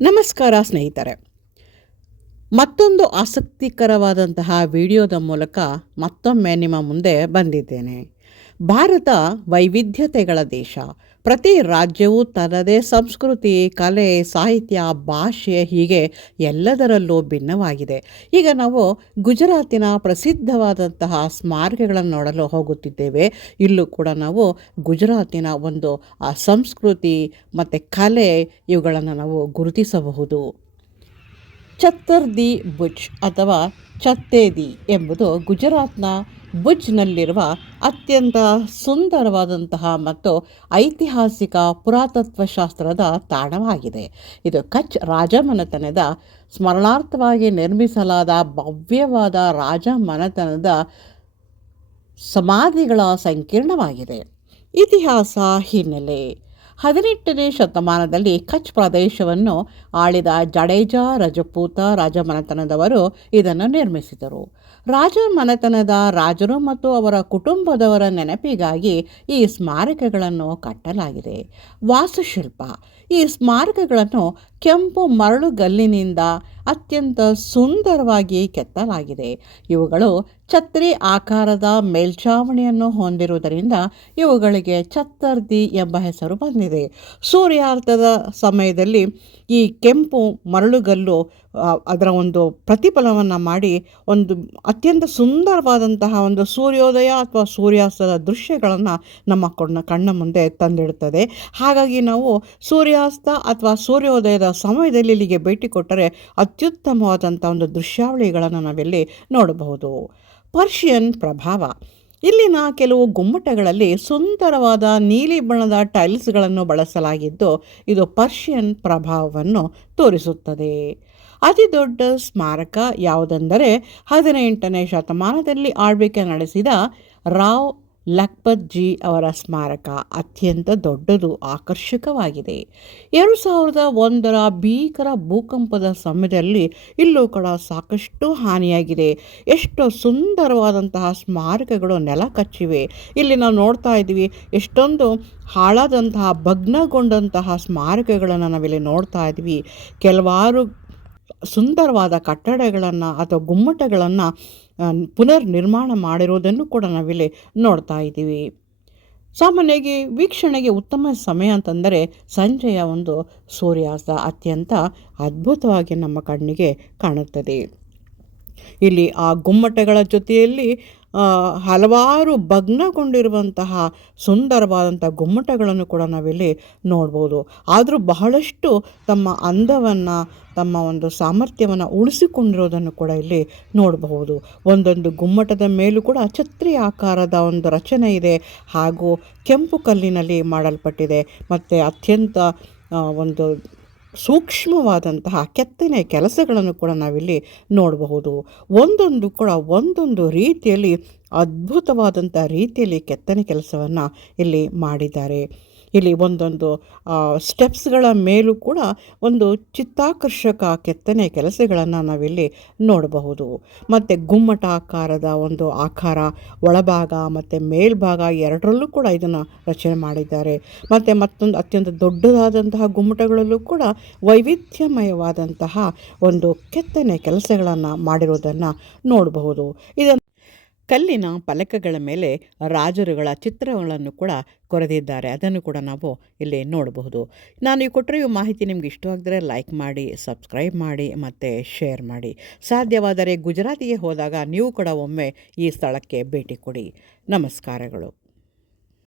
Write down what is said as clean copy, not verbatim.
ನಮಸ್ಕಾರ ಸ್ನೇಹಿತರೆ. ಮತ್ತೊಂದು ಆಸಕ್ತಿಕರವಾದಂತಹ ವಿಡಿಯೋದ ಮೂಲಕ ಮತ್ತೊಮ್ಮೆ ನಿಮ್ಮ ಮುಂದೆ ಬಂದಿದ್ದೇನೆ. ಭಾರತ ವೈವಿಧ್ಯತೆಗಳ ದೇಶ. ಪ್ರತಿ ರಾಜ್ಯವೂ ತನ್ನದೇ ಸಂಸ್ಕೃತಿ, ಕಲೆ, ಸಾಹಿತ್ಯ, ಭಾಷೆ ಹೀಗೆ ಎಲ್ಲದರಲ್ಲೂ ಭಿನ್ನವಾಗಿದೆ. ಈಗ ನಾವು ಗುಜರಾತಿನ ಪ್ರಸಿದ್ಧವಾದಂತಹ ಸ್ಮಾರಕಗಳನ್ನು ನೋಡಲು ಹೋಗುತ್ತಿದ್ದೇವೆ. ಇಲ್ಲೂ ಕೂಡ ನಾವು ಗುಜರಾತಿನ ಒಂದು ಸಂಸ್ಕೃತಿ ಮತ್ತು ಕಲೆ ಇವುಗಳನ್ನು ನಾವು ಗುರುತಿಸಬಹುದು. ಚತ್ತರ್ದಿ ಭುಜ್ ಅಥವಾ ಚತ್ತೇದಿ ಎಂಬುದು ಗುಜರಾತ್ನ ಭುಜ್ನಲ್ಲಿರುವ ಅತ್ಯಂತ ಸುಂದರವಾದಂತಹ ಮತ್ತು ಐತಿಹಾಸಿಕ ಪುರಾತತ್ವಶಾಸ್ತ್ರದ ತಾಣವಾಗಿದೆ. ಇದು ಕಚ್ ರಾಜಮನೆತನದ ಸ್ಮರಣಾರ್ಥವಾಗಿ ನಿರ್ಮಿಸಲಾದ ಭವ್ಯವಾದ ರಾಜಮನೆತನದ ಸಮಾಧಿಗಳ ಸಂಕೀರ್ಣವಾಗಿದೆ. ಇತಿಹಾಸ ಹಿನ್ನೆಲೆ: 18ನೇ ಶತಮಾನದಲ್ಲಿ ಕಚ್ ಪ್ರದೇಶವನ್ನು ಆಳಿದ ಜಡೇಜಾ ರಜಪೂತ ರಾಜಮನೆತನದವರು ಇದನ್ನು ನಿರ್ಮಿಸಿದರು. ರಾಜಮನೆತನದ ರಾಜರು ಮತ್ತು ಅವರ ಕುಟುಂಬದವರ ನೆನಪಿಗಾಗಿ ಈ ಸ್ಮಾರಕಗಳನ್ನು ಕಟ್ಟಲಾಗಿದೆ. ವಾಸ್ತುಶಿಲ್ಪ: ಈ ಸ್ಮಾರಕಗಳನ್ನು ಕೆಂಪು ಮರಳುಗಲ್ಲಿನಿಂದ ಅತ್ಯಂತ ಸುಂದರವಾಗಿ ಕೆತ್ತಲಾಗಿದೆ. ಇವುಗಳು ಛತ್ರಿ ಆಕಾರದ ಮೇಲ್ಛಾವಣಿಯನ್ನು ಹೊಂದಿರುವುದರಿಂದ ಇವುಗಳಿಗೆ ಚತ್ತರ್ದಿ ಎಂಬ ಹೆಸರು ಬಂದಿದೆ. ಸೂರ್ಯಾಸ್ತದ ಸಮಯದಲ್ಲಿ ಈ ಕೆಂಪು ಮರಳುಗಲ್ಲು ಅದರ ಒಂದು ಪ್ರತಿಫಲವನ್ನು ಮಾಡಿ ಒಂದು ಅತ್ಯಂತ ಸುಂದರವಾದಂತಹ ಒಂದು ಸೂರ್ಯೋದಯ ಅಥವಾ ಸೂರ್ಯಾಸ್ತದ ದೃಶ್ಯಗಳನ್ನು ನಮ್ಮ ಕಣ್ಣ ಮುಂದೆ ತಂದಿಡುತ್ತದೆ. ಹಾಗಾಗಿ ನಾವು ಸೂರ್ಯಾಸ್ತ ಅಥವಾ ಸೂರ್ಯೋದಯದ ಸಮಯದಲ್ಲಿ ಇಲ್ಲಿಗೆ ಭೇಟಿ ಕೊಟ್ಟರೆ ಅತ್ಯುತ್ತಮವಾದಂಥ ಒಂದು ದೃಶ್ಯಾವಳಿಗಳನ್ನು ನಾವಿಲ್ಲಿ ನೋಡಬಹುದು. ಪರ್ಷಿಯನ್ ಪ್ರಭಾವ: ಇಲ್ಲಿನ ಕೆಲವು ಗುಮ್ಮಟಗಳಲ್ಲಿ ಸುಂದರವಾದ ನೀಲಿ ಬಣ್ಣದ ಟೈಲ್ಸ್ಗಳನ್ನು ಬಳಸಲಾಗಿದ್ದು ಇದು ಪರ್ಷಿಯನ್ ಪ್ರಭಾವವನ್ನು ತೋರಿಸುತ್ತದೆ. ಅತಿ ದೊಡ್ಡ ಸ್ಮಾರಕ ಯಾವುದೆಂದರೆ 18ನೇ ಶತಮಾನದಲ್ಲಿ ಆಳ್ವಿಕೆ ನಡೆಸಿದ ರಾವ್ ಲಖಪತ್ ಜಿ ಅವರ ಸ್ಮಾರಕ. ಅತ್ಯಂತ ದೊಡ್ಡದು, ಆಕರ್ಷಕವಾಗಿದೆ. 2001ರ ಭೀಕರ ಭೂಕಂಪದ ಸಮಯದಲ್ಲಿ ಇಲ್ಲೂ ಕೂಡ ಸಾಕಷ್ಟು ಹಾನಿಯಾಗಿದೆ. ಎಷ್ಟು ಸುಂದರವಾದಂತಹ ಸ್ಮಾರಕಗಳು ನೆಲ ಕಚ್ಚಿವೆ. ಇಲ್ಲಿ ನಾವು ನೋಡ್ತಾ ಇದ್ದೀವಿ ಎಷ್ಟೊಂದು ಹಾಳಾದಂತಹ ಭಗ್ನಗೊಂಡಂತಹ ಸ್ಮಾರಕಗಳನ್ನು ನಾವಿಲ್ಲಿ ನೋಡ್ತಾ ಇದ್ವಿ. ಕೆಲವಾರು ಸುಂದರವಾದ ಕಟ್ಟಡಗಳನ್ನು ಅಥವಾ ಗುಮ್ಮಟಗಳನ್ನು ಪುನರ್ ನಿರ್ಮಾಣ ಮಾಡಿರೋದನ್ನು ಕೂಡ ನಾವಿಲ್ಲಿ ನೋಡ್ತಾ ಇದ್ದೀವಿ. ಸಾಮಾನ್ಯವಾಗಿ ವೀಕ್ಷಣೆಗೆ ಉತ್ತಮ ಸಮಯ ಅಂತಂದರೆ ಸಂಜೆಯ ಒಂದು ಸೂರ್ಯಾಸ್ತ ಅತ್ಯಂತ ಅದ್ಭುತವಾಗಿ ನಮ್ಮ ಕಣ್ಣಿಗೆ ಕಾಣುತ್ತದೆ. ಇಲ್ಲಿ ಆ ಗುಮ್ಮಟಗಳ ಜೊತೆಯಲ್ಲಿ ಹಲವಾರು ಭಗ್ನಗೊಂಡಿರುವಂತಹ ಸುಂದರವಾದಂಥ ಗುಮ್ಮಟಗಳನ್ನು ಕೂಡ ನಾವಿಲ್ಲಿ ನೋಡ್ಬೋದು. ಆದರೂ ಬಹಳಷ್ಟು ತಮ್ಮ ಅಂದವನ್ನು, ತಮ್ಮ ಒಂದು ಸಾಮರ್ಥ್ಯವನ್ನು ಉಳಿಸಿಕೊಂಡಿರೋದನ್ನು ಕೂಡ ಇಲ್ಲಿ ನೋಡಬಹುದು. ಒಂದೊಂದು ಗುಮ್ಮಟದ ಮೇಲೂ ಕೂಡ ಛತ್ರಿ ಆಕಾರದ ಒಂದು ರಚನೆ ಇದೆ ಹಾಗೂ ಕೆಂಪು ಕಲ್ಲಿನಲ್ಲಿ ಮಾಡಲ್ಪಟ್ಟಿದೆ ಮತ್ತು ಅತ್ಯಂತ ಒಂದು ಸೂಕ್ಷ್ಮವಾದಂತಹ ಕೆತ್ತನೆ ಕೆಲಸಗಳನ್ನು ಕೂಡ ನಾವಿಲ್ಲಿ ನೋಡಬಹುದು. ಒಂದೊಂದು ಕೂಡ ಒಂದೊಂದು ರೀತಿಯಲ್ಲಿ ಅದ್ಭುತವಾದಂಥ ರೀತಿಯಲ್ಲಿ ಕೆತ್ತನೆ ಕೆಲಸವನ್ನು ಇಲ್ಲಿ ಮಾಡಿದ್ದಾರೆ. ಇಲ್ಲಿ ಒಂದೊಂದು ಸ್ಟೆಪ್ಸ್ಗಳ ಮೇಲೂ ಕೂಡ ಒಂದು ಚಿತ್ತಾಕರ್ಷಕ ಕೆತ್ತನೆ ಕೆಲಸಗಳನ್ನು ನಾವಿಲ್ಲಿ ನೋಡಬಹುದು. ಮತ್ತು ಗುಮ್ಮಟಾಕಾರದ ಒಂದು ಆಕಾರ ಒಳಭಾಗ ಮತ್ತು ಮೇಲ್ಭಾಗ ಎರಡರಲ್ಲೂ ಕೂಡ ಇದನ್ನು ರಚನೆ ಮಾಡಿದ್ದಾರೆ. ಮತ್ತು ಮತ್ತೊಂದು ಅತ್ಯಂತ ದೊಡ್ಡದಾದಂತಹ ಗುಮ್ಮಟಗಳಲ್ಲೂ ಕೂಡ ವೈವಿಧ್ಯಮಯವಾದಂತಹ ಒಂದು ಕೆತ್ತನೆ ಕೆಲಸಗಳನ್ನು ಮಾಡಿರೋದನ್ನು ನೋಡಬಹುದು. ಇದನ್ನು ಕಲ್ಲಿನ ಫಲಕಗಳ ಮೇಲೆ ರಾಜರುಗಳ ಚಿತ್ರಗಳನ್ನು ಕೂಡ ಕೊರೆದಿದ್ದಾರೆ. ಅದನ್ನು ಕೂಡ ನಾವು ಇಲ್ಲಿ ನೋಡಬಹುದು. ನಾನು ಈ ಕೊಟ್ಟಿರೋ ಮಾಹಿತಿ ನಿಮ್ಗೆ ಇಷ್ಟವಾಗಿದ್ದರೆ ಲೈಕ್ ಮಾಡಿ, ಸಬ್ಸ್ಕ್ರೈಬ್ ಮಾಡಿ ಮತ್ತು ಶೇರ್ ಮಾಡಿ. ಸಾಧ್ಯವಾದರೆ ಗುಜರಾತಿಗೆ ಹೋದಾಗ ನೀವು ಕೂಡ ಒಮ್ಮೆ ಈ ಸ್ಥಳಕ್ಕೆ ಭೇಟಿ ಕೊಡಿ. ನಮಸ್ಕಾರಗಳು.